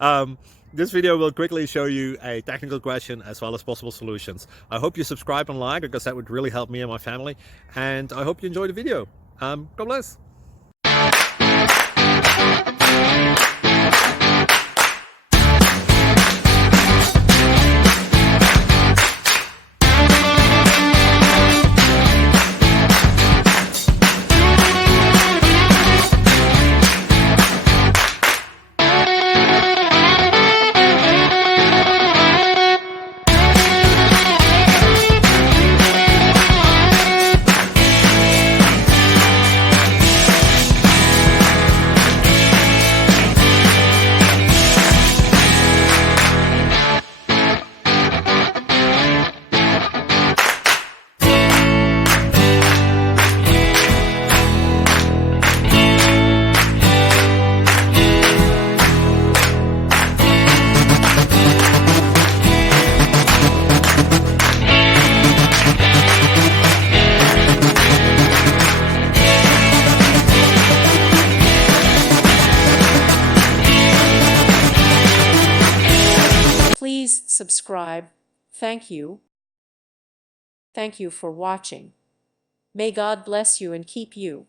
um, this video will quickly show you a technical question as well as possible solutions. I hope you subscribe and like, because that would really help me and my family. And I hope you enjoy the video. God bless. Please subscribe. Thank you. Thank you for watching. May God bless you and keep you.